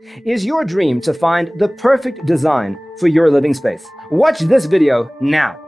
Is your dream to find the perfect design for your living space? Watch this video now.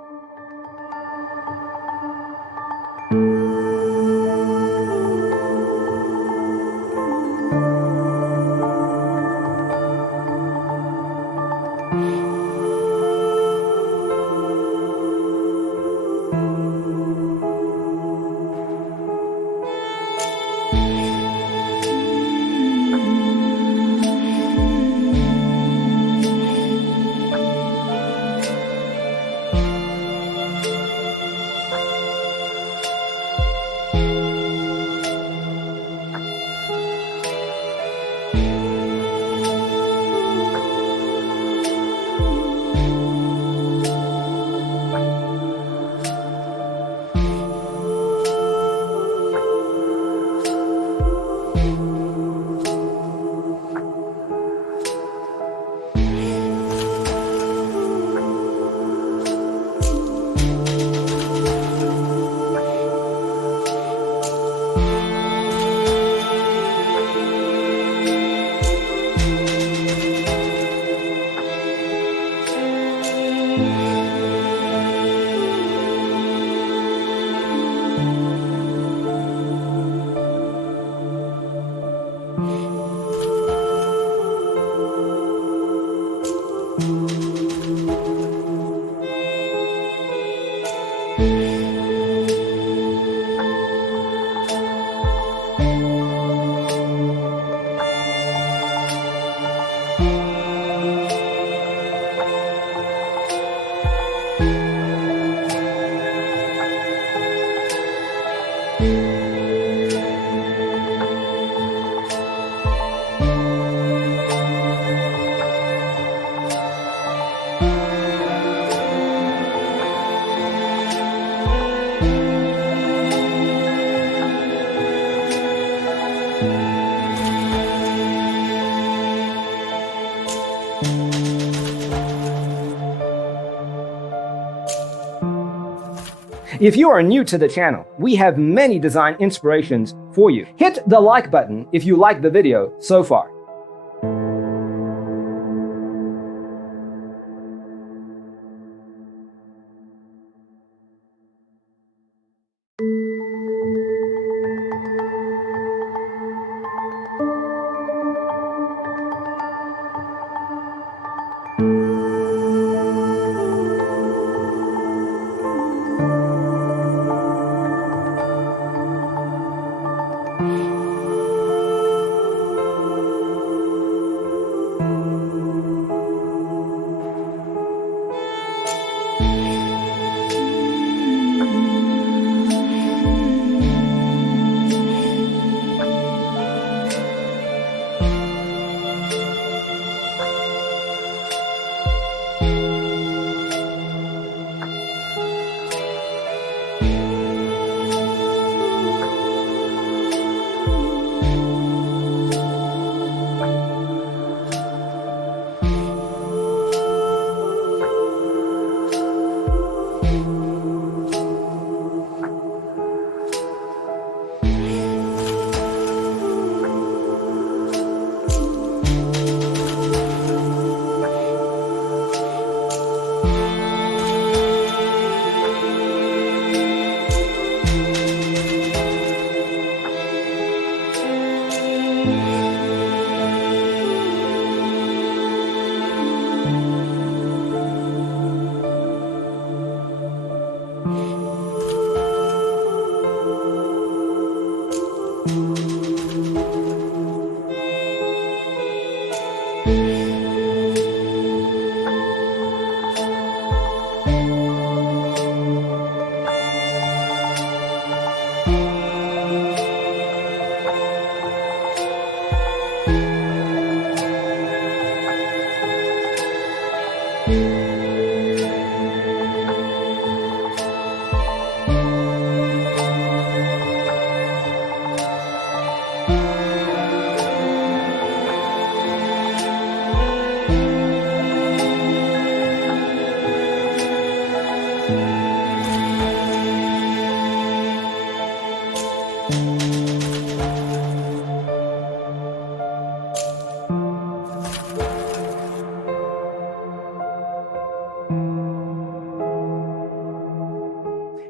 If you are new to the channel, we have many design inspirations for you. Hit the like button if you like the video so far.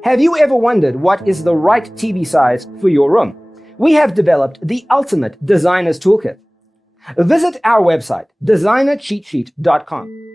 Have you ever wondered what is the right TV size for your room? We have developed the ultimate designer's toolkit. Visit our website, designercheatsheet.com.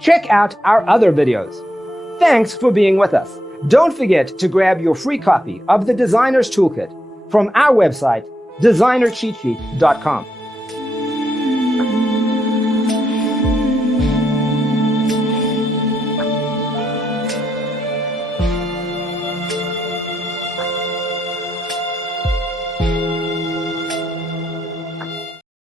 Check out our other videos. Thanks for being with us. Don't forget to grab your free copy of the Designer's Toolkit from our website, designercheatsheet.com.